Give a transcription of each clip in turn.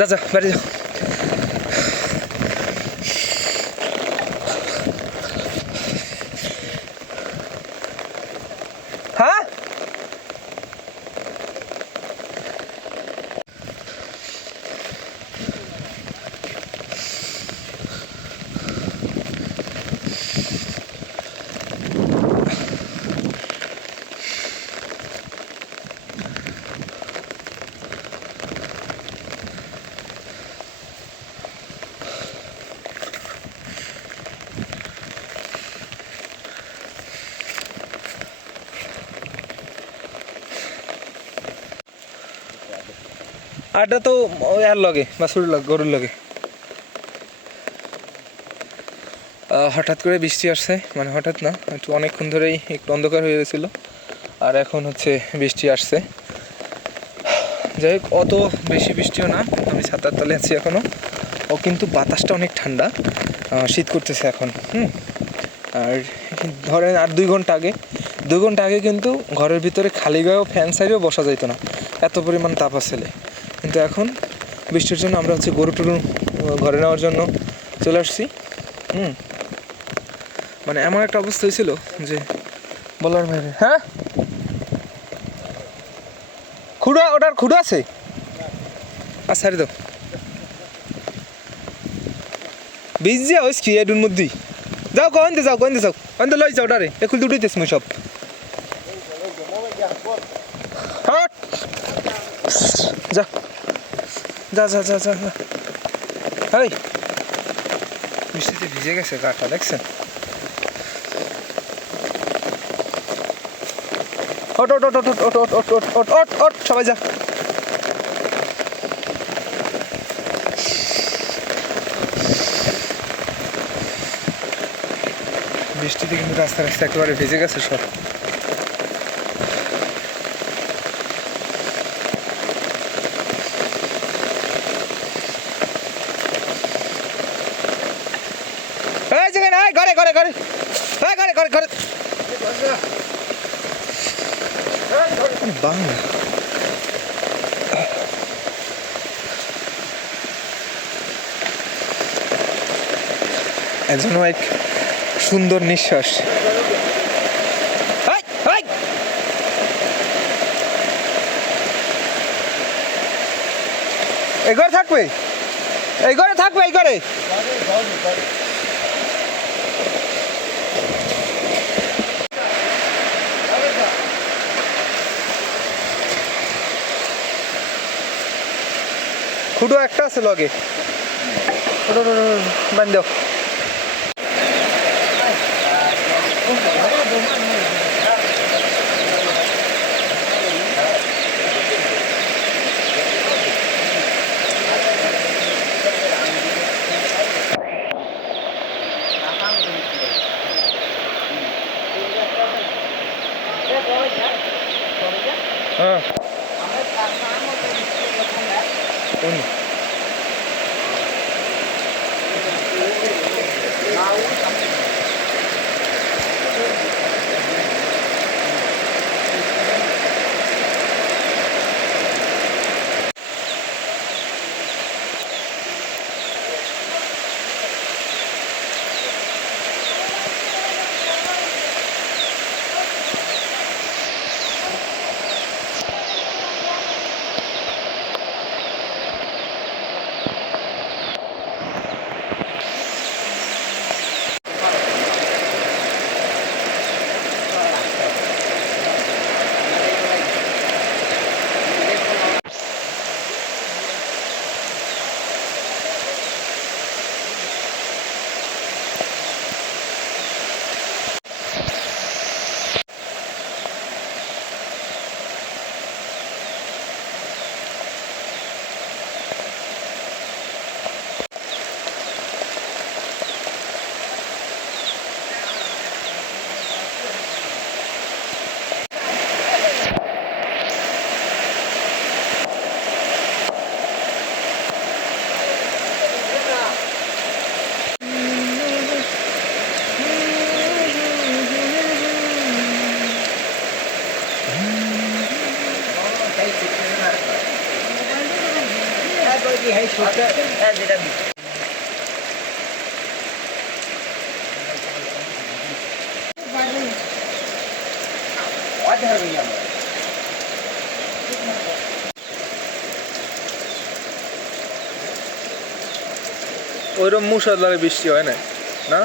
যা যা বাড়ি যা। হ্যাঁ আড্ডা তো ওই আর লগে বাছুর লগে গরুর লগে। হঠাৎ করে বৃষ্টি আসছে, মানে হঠাৎ না, একটু অনেকক্ষণ ধরেই একটু অন্ধকার হয়ে গেছিলো, আর এখন হচ্ছে বৃষ্টি আসছে। যাই হোক, অত বেশি বৃষ্টিও না, আমি ছাতার তলে আছি এখনও। ও কিন্তু বাতাসটা অনেক ঠান্ডা, শীত করতেছে এখন। আর ধরেন আর 2 ঘন্টা আগে কিন্তু ঘরের ভিতরে খালি গায়েও ফ্যান সাইডেও বসা যাইতো না, এত পরিমাণ তাপ আসলে। কিন্তু এখন বৃষ্টির জন্য আমরা হচ্ছে গরু টরু ঘরে নেওয়ার জন্য চলে আসছি। মানে এমন একটা অবস্থা হয়েছিল যে বলার বাইরে। হ্যাঁ খুঁড়া, ওটার খুঁড়ো আছে? আচ্ছা রে, দাও বীজ যা হয়েছ কি এডুর মধ্যেই। যাও কইতে যাও কইতে লই যাও ওটারে, একুল দুটোইতেছ মুই সব। হট যা যা যা যা যা যা। এই বৃষ্টিতে ভিজে গেছে গাটা, দেখছেন? ওট ওট ওট ওট ওট ওট ওট ওট ওট ওট ওট সবাই যা। বৃষ্টিতে কিন্তু রাস্তা একেবারে ভিজে গেছে সব। বাংলা একজন এক সুন্দর নিঃশ্বাস। এই ঘরে থাকবে, এই ঘরে থাকবে, এই ঘরে। খুঁড়ো একটা আছে লগে, বান দাও। হ্যাঁ ওইরকম মুষলধারে বৃষ্টি হয় না, না?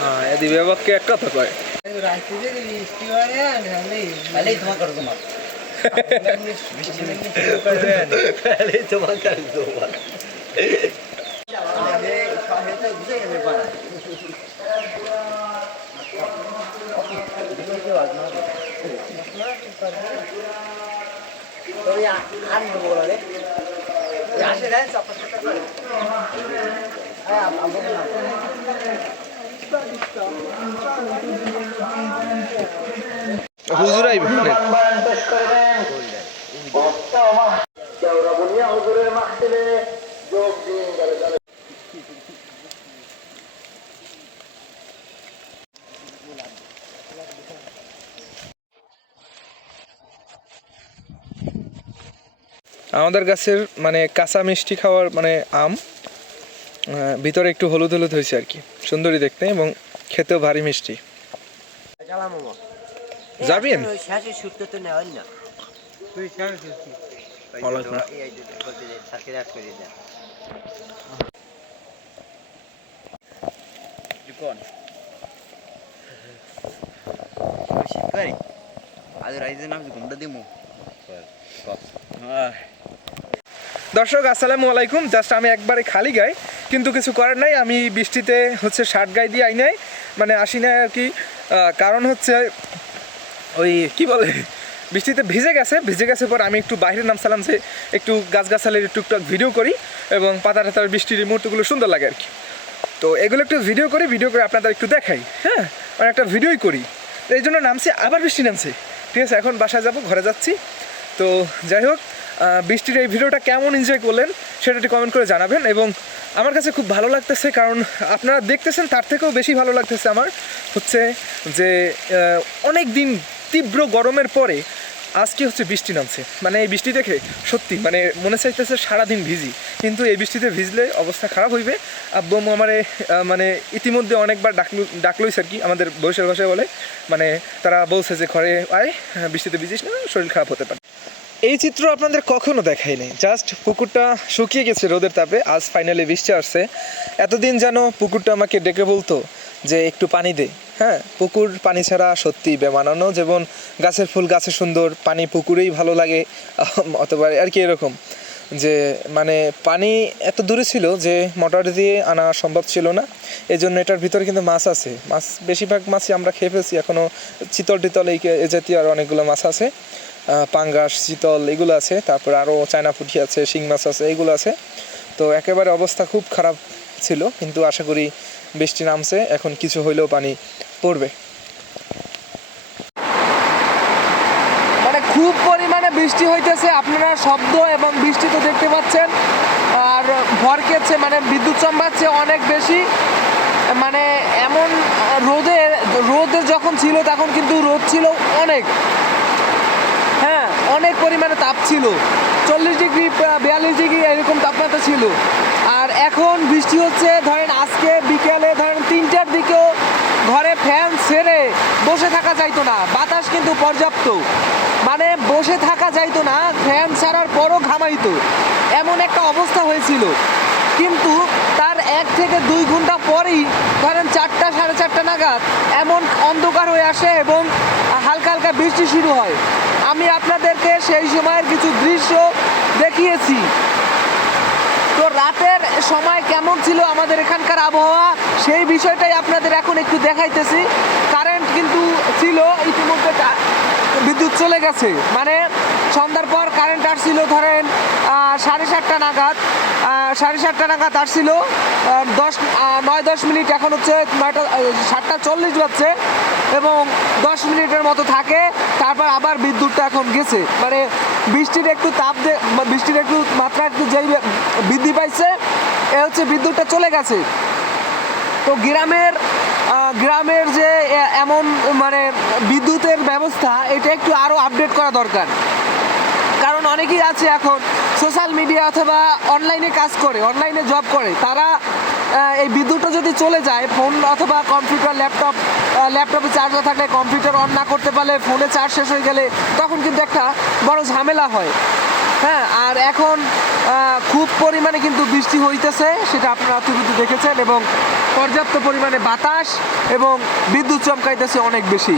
হ্যাঁ, এদি বিভাগকে এক কথা কয়। হুজুর আইবে আমাদের গাছের মানে কাঁচা মিষ্টি খাওয়ার মানে আম, ভিতরে একটু হলুদ হলুদ হয়েছে আর কি, সুন্দরী দেখতে এবং খেতেও ভারী মিষ্টি। যাবেন দর্শক আসসালামু আলাইকুম। জাস্ট আমি একবারে খালি গায়ে, কিন্তু কিছু করার নাই, আমি বৃষ্টিতে হচ্ছে শার্ট গায়ে দিয়ে আই নাই, মানে আসি নাই আর কি। কারণ হচ্ছে ওই কি বলে, বৃষ্টিতে ভিজে গেছে পর আমি একটু বাইরে নামছিলাম যে একটু গাছগাছালির টুকটাক ভিডিও করি এবং পাতা টাতার বৃষ্টির মুহূর্তগুলো সুন্দর লাগে আর কি। তো এগুলো একটু ভিডিও করে আপনাদের একটু দেখাই, হ্যাঁ, মানে একটা ভিডিওই করি। তো এই জন্য নামছি, আবার বৃষ্টি নামছে, ঠিক আছে। এখন বাসায় যাব, ঘরে যাচ্ছি। তো যাই হোক, বৃষ্টির এই ভিডিওটা কেমন এনজয় করলেন সেটা একটু কমেন্ট করে জানাবেন। এবং আমার কাছে খুব ভালো লাগতেছে, কারণ আপনারা দেখতেছেন তার থেকেও বেশি ভালো লাগতেছে আমার হচ্ছে যে অনেক দিন তীব্র গরমের পরে আজকে হচ্ছে বৃষ্টি নামছে। মানে এই বৃষ্টি দেখে সত্যি মানে মনে চাইতেছে সারাদিন ভিজি, কিন্তু এই বৃষ্টিতে ভিজলে অবস্থা খারাপ হইবে। আব্বু আমার মানে ইতিমধ্যে অনেকবার ডাকলইছে আর কি, আমাদের বয়সের ভাষায় বলে, মানে তারা বলছে যে ঘরে আয়, বৃষ্টিতে ভিজিস না, শরীর খারাপ হতে পারে। এই চিত্র আপনাদের কখনো দেখাই নেই। জাস্ট পুকুরটা শুকিয়ে গেছে রোদের তাপে, আজ ফাইনালি বৃষ্টি আসছে। এতদিন যেন পুকুরটা আমাকে ডেকে বলতো যে একটু পানি দে। হ্যাঁ, পুকুর পানি ছাড়া সত্যি বেমানানো, যেমন গাছের ফুল গাছে সুন্দর, পানি পুকুরেই ভালো লাগে অথবা আর কি এরকম, যে মানে পানি এত দূরে ছিল যে মোটর দিয়ে আনা সম্ভব ছিল না। এই জন্য এটার ভিতরে কিন্তু মাছ আছে, মাছ বেশিরভাগ মাছই আমরা খেয়ে ফেলছি, এখনও চিতল টিতল এই জাতীয় আর অনেকগুলো মাছ আছে, পাঙ্গাস চিতল এগুলো আছে, তারপর আরও চায়না পুঁটি আছে, শিং মাছ আছে, এইগুলো আছে। তো একেবারে অবস্থা খুব খারাপ ছিল, কিন্তু আশা করি বৃষ্টি নামছে, এখন কিছু হইলেও পানি পড়বে। মানে খুব পরিমাণে বৃষ্টি হইতেছে, আপনারা শব্দ এবং বৃষ্টি তো দেখতে পাচ্ছেন, আর ভরকেছে মানে বিদ্যুৎ চমকাচ্ছে অনেক বেশি। মানে এমন রোদে যখন ছিল তখন কিন্তু রোদ ছিল অনেক, হ্যাঁ, অনেক পরিমাণে তাপ ছিল, 40 ডিগ্রি 42 ডিগ্রি এরকম তাপমাত্রা ছিল। আর এখন বৃষ্টি হচ্ছে, ধরেন আজকে বিকেলে ধরেন 3টার দিকেও ঘরে ফ্যান ছেড়ে বসে থাকা যাইতো না, বাতাস কিন্তু পর্যাপ্ত, মানে বসে থাকা যাইতো না, ফ্যান ছাড়ার পরও ঘামাইতো, এমন একটা অবস্থা হয়েছিল। কিন্তু তার 1 থেকে 2 ঘন্টা পরেই ধরেন 4টা 4:30 নাগাদ এমন অন্ধকার হয়ে আসে এবং হালকা হালকা বৃষ্টি শুরু হয়। আমি আপনাদেরকে সেই সময়ের কিছু দৃশ্য দেখিয়েছি। তো রাতের সময় কেমন ছিল আমাদের এখানকার আবহাওয়া, সেই বিষয়টাই আপনাদের এখন একটু দেখাইতেছি। কারেন্ট কিন্তু ছিল, ইতিমধ্যে বিদ্যুৎ চলে গেছে, মানে সন্ধ্যার পর কারেন্ট আসছিল ধরেন 7:30 নাগাদ, 7:30 নাগাদ আসছিল, 9-10 মিনিট, এখন হচ্ছে 7:40 বাজছে এবং 10 মিনিটের মতো থাকে, তারপর আবার বিদ্যুৎটা এখন গেছে। মানে বৃষ্টির একটু বৃষ্টির একটু মাত্রা একটু যেই বৃদ্ধি পাইছে, এ হচ্ছে বিদ্যুৎটা চলে গেছে। তো গ্রামের যে এমন মানে বিদ্যুতের ব্যবস্থা, এটা একটু আরও আপডেট করা দরকার, অনেকেই আছে এখন সোশ্যাল মিডিয়া অথবা অনলাইনে কাজ করে, অনলাইনে জব করে, তারা এই বিদ্যুৎটা যদি চলে যায়, ফোন অথবা কম্পিউটার, ল্যাপটপে চার্জ না থাকলে, কম্পিউটার অন না করতে পারলে, ফোনে চার্জ শেষ হয়ে গেলে তখন কিন্তু একটা বড় ঝামেলা হয়। হ্যাঁ, আর এখন খুব পরিমাণে কিন্তু বৃষ্টি হইতেছে, সেটা আপনারা টিভিতে দেখেছেন, এবং পর্যাপ্ত পরিমাণে বাতাস এবং বিদ্যুৎ চমকাইতেছে অনেক বেশি।